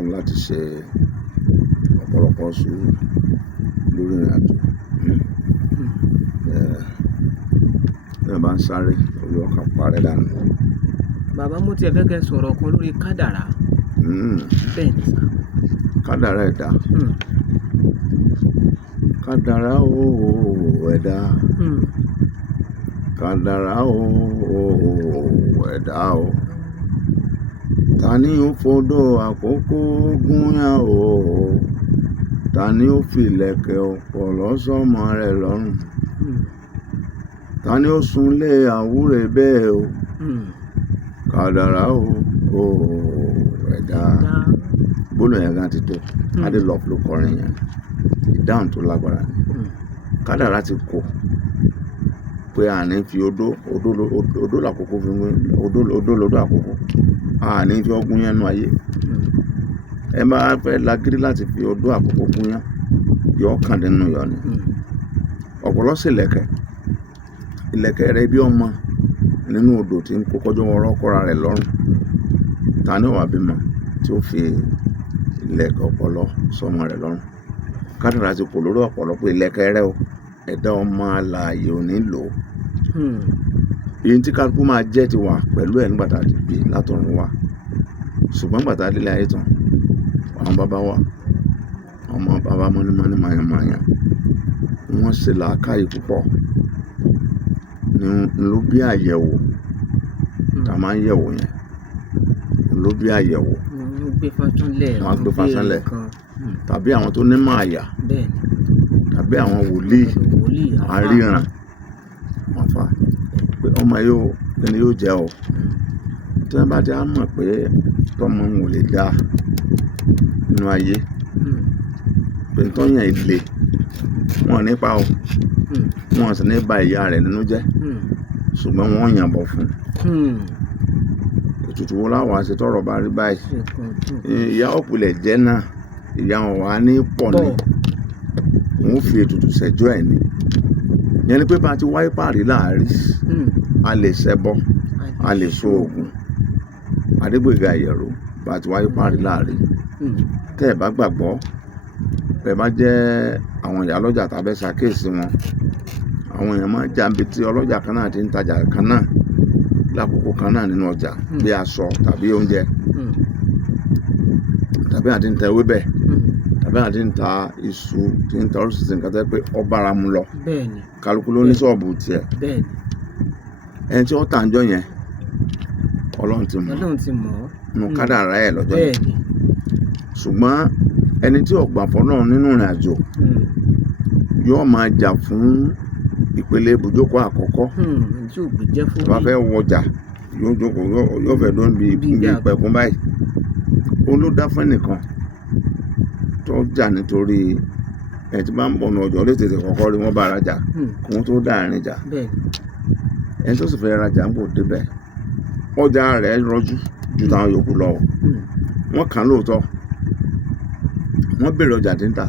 Ọlọ́run láti ṣe ọ̀pọ̀lọpọ̀ sùúrù lórí ìrìn àjò. Bí wọ́n bá ń sáré, Olúwa kan parẹ́ dànù. Bàbá mo tiẹ̀ fẹ́ kẹ́ sọ̀rọ̀ kan lórí kádàrá. Bẹ́ẹ̀ ni sà. Kádàrá ẹ̀dá. Kádàrá ẹ̀dá. Kádàrá ẹ̀dá o. Ta ni ó fọdọ̀ àkókò gúnyán o? Ta ni ó fi ìlẹ̀kẹ̀ ọ̀pọ̀lọ́ sọ́mọ rẹ̀ lọ́rùn? Ta ni ó súnlé àwúre bẹ́ẹ̀ o? Kádàrá ẹ̀dá. Gbólóhùn yẹn gan ti tó. Adélọ́pù ló kọrin yẹn. Ìdáhùn tó lágbára ni. Kádàrá ti kò pé àní fi odó làkókò fi wé odó lọ́dọ̀ àkókò. Àní fi ọgún yẹn nú ayé. Ẹ máa fẹ́ lágídí láti fi odó àkókò gún yẹn, yọ kàn nínú yọ ni. Ọ̀pọ̀lọ́ sì ìlẹ̀kẹ̀ rẹ̀ bí ọmọ nínú odò tí ń kó kọjọ́ ọ̀rọ̀ kọ́ra rẹ̀ lọ́rùn. Ta ni ó wà bímọ tí ó fi ìlẹ̀kẹ̀ ọ̀pọ̀lọ́ sọ́mọ rẹ̀ lọ́rùn? Kádàrá ti kò lórí ọ̀pọ̀lọ́ pé ìlẹ̀kẹ̀ rẹ̀ o, ẹ̀dá ọmọ alààyè ò ní lò ó. Èyí tí kálukú máa jẹ́ ti wà pẹ̀lú ẹ̀ nígbà tá a ti bí látọ̀run wá. Ṣùgbọ́n nígbà tá a délé ayé tán, àwọn bàbá wa, ọmọ bàbá mọ́nímọ́ní mayanmayan, wọ́n ṣe làákàyè púpọ̀. Ló bí àyẹ̀wò tá a máa ń yẹ̀wò yẹn. Ló bí àyẹ̀wò. Wọ́n gbé fásánlẹ̀. Tàbí àwọn tó ní máàyà. Bẹ́ẹ̀ni. Tàbí àwọn wòlíì aríran. Wọ́n fà pé ọmọ yóò kíni yóò jẹ́ o. Tí wọ́n bá ti á mọ̀ pé tọmọ wọn ò lè dá nínú ayé. Pé tọ́yàn ilé wọn nípa o. Wọn sì ní ba ìyá rẹ̀ nínú jẹ́. Ṣùgbọ́n wọ́n yànbọ̀ fún. Ètùtù wo láwọn àṣẹ tọrọ bá rí báyìí. Ìyá òpìlẹ̀ jẹ́ náà. Ìyá wọn wà ní pọ̀ ni. Wọ́n fi ètùtù ṣẹjọ́ ẹ̀ ni. Yẹn ni pé bá ti wáyé pàrí láàárín. A lè ṣẹbọ. A lè so oògùn. Adégbóyèga Àyẹ̀rò bá ti wáyé pàrí láàárín. Tẹ́ ẹ bá gbàgbọ́. Bẹ́ẹ̀ bá jẹ́ àwọn ìyá ọlọ́jà tàbí ṣàkíyèsí wọn. Àwọn èèyàn máa ń jàǹbi tí ọlọ́jà kan náà ti ń tajà kan náà lákòókò kan náà nínú ọjà bí aṣọ tàbí oúnjẹ. Tàbí àti ń ta ewébẹ̀. Tàbí àti ń ta iṣu tí ń ta oríṣiríṣi nǹkan tẹ́ pé ó bára mu lọ. Bẹ́ẹ̀ni. Kálukú ló ní ṣọ́ọ̀bù tiẹ̀. Bẹ́ẹ̀ni. Ẹni tí ó tà ń jọ yẹn, Ọlọ́run ti mọ̀. Nínú kádàrá ẹ̀ lọ́jọ́ yẹn. Bẹ́ẹ̀ni. Ṣùgbọ́n ẹni tí ó gbà fọ́lọ́run nínú ìrìn àjò yóò máa jà fún ìpele ibùjókòó àkọ́kọ́. Tó bá fẹ́ wọjà yóò jókòó yóò fẹ́ dún bí ìpẹ̀kun báyìí. Ó ló dá fún ẹnìkan tó jà nítorí ẹ̀ tí bá ń bọ̀ ní ọjọ́ lè tètè kọ́kọ́ rí wọ́n bá rajà kí wọ́n tó dá àárín jà. Ẹni tó sì fẹ́ rajà ń bò débẹ̀. Ọjà rẹ̀ rọjú ju táwọn yòókù lọ. Wọ́n kàn lóòótọ́. Wọ́n béèrè ọjà tí ń tà.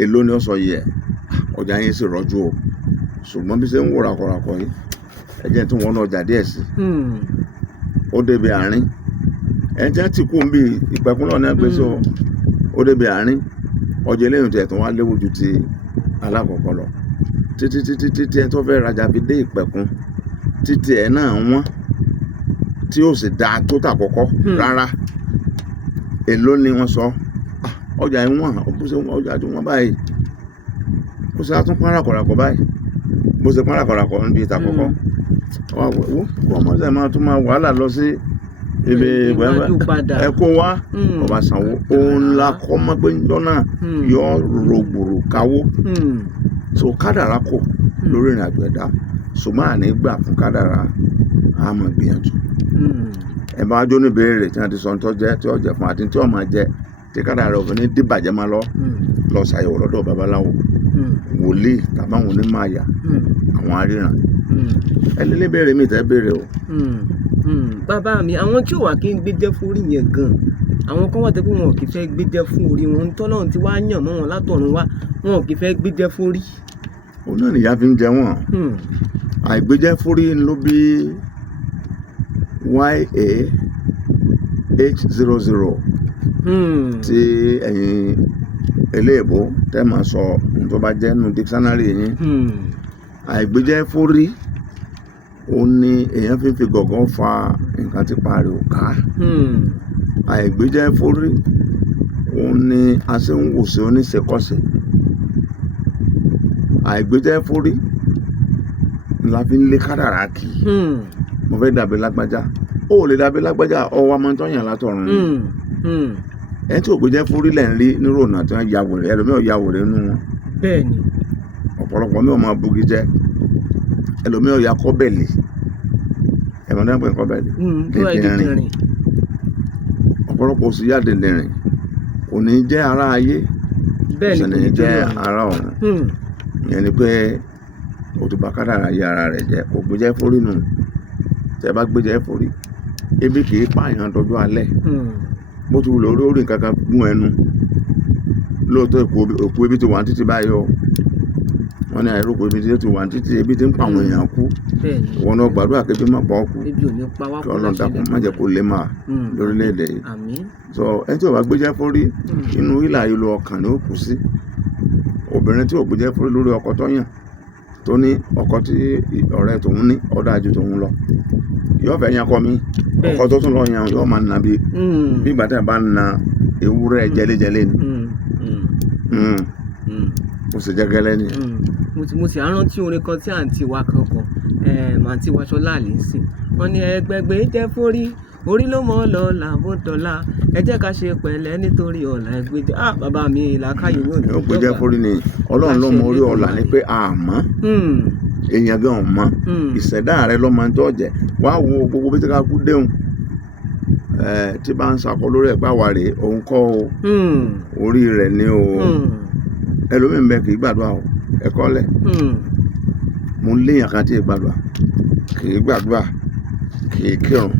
Èló ni ó sọ yẹ. Ọjà yẹn sì rọjú o. Ṣùgbọ́n bí ṣe ń wò rakọrakọ yìí, ẹ jẹ́ tí wọ́n ná ọjà díẹ̀ sí. Ó débi àárín. Ẹni tí wọ́n ti kú bí ìpẹ̀kun náà ní ẹgbẹ́ sí o. Ó débi àárín. Ọjà eléyìí tí ẹ̀ tún wá léwu ju ti alákọ̀ọ́kọ́ lọ. Títí ẹ tó fẹ́ rajà fi dé ìpẹ̀kun. Títí ẹ náà wọ́n. Tí ó sì dáa tó tà kọ́kọ́ rárá. Èló ni wọ́n sọ. Ọjà yìí wọ́n. Ọjà tí wọ́n báyìí. Ó ṣe á tún pọ́n rákọ̀rákọ̀ báyìí. Bó ṣe pọ́n rákọ̀rákọ̀ níbi ìta kọ́kọ́. Wọ́n mọ̀ ṣe máa tún máa wàhálà lọ sí ibi ìwẹ́wẹ́. Ẹ kó wá. Ọba sanwó. Òun la kọ́ mọ́ pé ńjọ́ náà yóò rògbòrò káwó. So kádàrá kò lórí ìrìn àjò ẹ̀dá. Ṣùgbọ́n àní gbà fún kádàrá. A máa gbìyànjú. Ẹ bá jó ní ìbéèrè tí wọ́n ti sọ ní tọ́jẹ́ tí ó jẹ fún àti tí ó máa jẹ. Tí kádàrá òfin ní dìbàjẹ́ máa lọ ṣàyẹ̀wò lọ́dọ̀ babaláwo. Wòlíì tàbí àwọn onímọ̀àyà. Àwọn aríran. Ẹ lè lè béèrè mi tẹ́ béèrè o. Bàbá mi àwọn tí ò wá kí ń gbéjẹ́ fún orí yẹn gan. Àwọn kan wà tẹ́ pé wọn kì í fẹ́ gbéjẹ́ fún orí wọn. Tọ́lọ́run ti wá yàn mọ́ wọn látọ̀run wá. Wọn kì í fẹ́ gbéjẹ́ fún orí. Òun náà nìyá fi ń jẹ wọ́n. Àìgbéjẹ́ fún orí ló bí YAH00 tí ẹ̀yin eléèbó tẹ́ máa sọ ohun tó bá jẹ́ nínú dictionary yín. Àìgbéjẹ́ fórí òun ni èèyàn fi gọ̀gọ́ fa nǹkan tí parí ò ká. Àìgbéjẹ́ fórí òun ni a ṣe ń wòsàn oníṣekọ́ṣe. Àìgbéjẹ́ fórí la fi ń lé kádàrá kì í. Mo fẹ́ dàbí lágbájá, ó lè dàbí lágbájá, ọwọ́ ọmọ tó yàn látọ̀run ni. Ẹni tí ò gbéjẹ́ fórí lẹ̀ ń rí nírò náà tí wọ́n ya wèrè, ẹlòmíràn ya wèrè nínú wọn. Bẹ́ẹ̀ni. Ọ̀pọ̀lọpọ̀ mi ò máa bugi jẹ́, ẹlòmíràn ya kọ́bẹ̀lì, ẹ̀mọ́ náà pè kọ́bẹ̀lì, dìndìnrín. Ọ̀pọ̀lọpọ̀ sì yá dìndìnrín, kò ní jẹ́ ara ayé, kò sì ní jẹ́ ara ọ̀run. Ìyẹn ni pé o ti bà kádàrá ayé ara rẹ̀ jẹ́, kò gbéjẹ́ fórí nù. Tẹ́ bá gbéjẹ́ fórí, ebi kì í pààyàn dọjú alẹ́. Bó ti wùlọ orí nǹkan kan gún ẹnu, lóòótọ́ òkú ebi ti wà títí báyìí o. Wọ́n ní àìrókò ebi ti wà títí, ebi ti ń pa àwọn èèyàn kú. Ìwọ náà gbàdúrà kí ebi má pa ọ́ kú, kí Ọlọ́run dákun má jẹ́ kó lè máa lórílẹ̀‐èdè yìí. So ẹni tí ò bá gbéjẹ́ fórí, inú ìlà ìlú ọkàn ni ó kù sí. Obìnrin tí ò gbéjẹ́ fórí lórí ọkọ tó yàn, tó ní ọkọ tí ọ̀rẹ́ tòun ní ó dáa ju tòun lọ, yóò fẹ́ yan ọkọ mi, ọkọ tó tún lọ yan yóò máa na bí ìgbà tí a bá na ewúrẹ́ jẹlẹ́jẹlẹ́ ni. Mo sì jẹ́ gẹ́lẹ́ ni. Mo sì rántí orin kan tí àǹtí wa kan kọ, àǹtí wa Ṣọlá Allyson. Wọ́n ní ẹgbẹgbẹ́ jẹ́ fórí, orí ló mọ́ lọ́la bó dọ́là, ẹ jẹ́ ká ṣe pẹ̀lẹ́ nítorí ọ̀la ẹgbẹ́jẹ́. Bàbá mi làákàyè yóò ní. Ó gbéjẹ́ fórí ni Ọlọ́run ló mọ orí ọ̀la ni pé a mọ̀, èèyàn gan mọ̀, ìṣẹ̀dá rẹ ló máa ń tọ́jẹ̀. Wá wo gbogbo bí tí ká kú déhùn, tí bá ń sakọ lórí ẹ̀pá wa rèé, òun kọ́ o, orí rẹ̀ ni o. Ẹlòmíì ń bẹ kì í gbàdúrà o, ẹ̀kọ́ lẹ̀. Mo ń léèyàn kan tí ì gbàdúrà, kì í gbàdúrà, kì í kírun.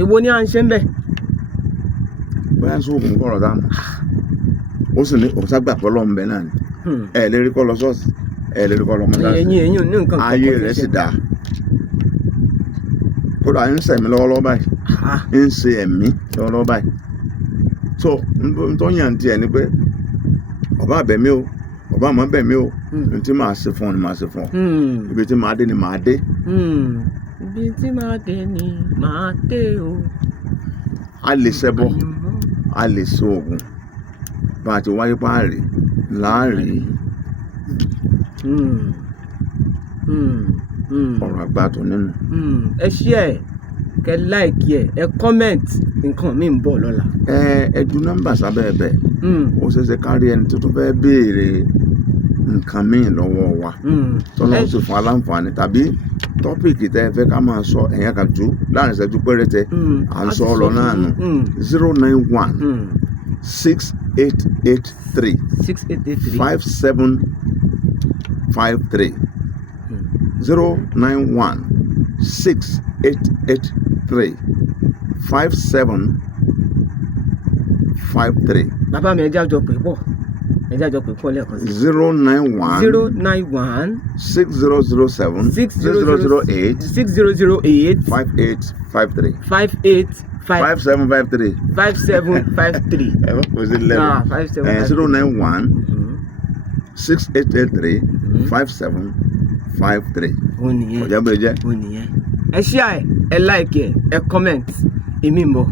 Èwo ni à ń ṣe ń bẹ̀? Bóyá ń sóògùn kọ̀rọ̀ dáàmú, ó sì ní òun ságbà pé Ọlọ́run bẹ náà ni. Ẹ lè rí kọ́ lọ ṣọ́ọ̀ṣì, ẹ lè rí kọ́ lọ mọ́ṣáláṣí, ayé rẹ̀ sì dáa. Kódà ń sẹ̀mí lọ́wọ́lọ́wọ́ báyìí, ń ṣe ẹ̀mí lọ́wọ́lọ́wọ́ báyìí. So n tó yàn tiẹ̀ ni pé ọba àbẹ̀mí o, ọba àmọ́ bẹ̀mí o, n tí màá ṣe fún ọ ni màá ṣe fún ọ, ibi tí màá dé ni màá dé. Ibi tí màá dé ni màá dé o. A lè ṣẹbọ, a lè ṣe oògùn, bá a ti wáyé páàrí láàrí. Ọ̀rọ̀ àgbà tó nínú. Ẹ share, kẹ́ like ẹ comment, nǹkan mi ń bọ̀ lọ́la. Ẹ ju nọ́mbà sábẹ́ ẹ̀bẹ̀, ó ṣeéṣe kárí ẹni tó tún fẹ́ béèrè nǹkan míì lọ́wọ́ wa, tọ́lọ́run sì fún aláǹfààní tàbí tọ́pìkì tẹ́ ẹ fẹ́ ká máa sọ, ẹ̀yìn kan jù láàrin ìṣẹ́jú péréte, à ń sọ ọ lọ náà nù. 091 6883 5753 091 6883 5753. Bàbá mi ẹjẹ́ àjọ pè pọ̀, ẹjẹ́ àjọ pè pọ̀ lẹ́ẹ̀kan sí. 091 6007 6008 5853 5753 5753. 091 6883 5753. Ó nìyẹn. Ọ̀jẹ̀ bẹ̀rẹ̀ jẹ́. Ó nìyẹn. Ẹ share ẹ like ẹ comment, èmi ń bọ̀.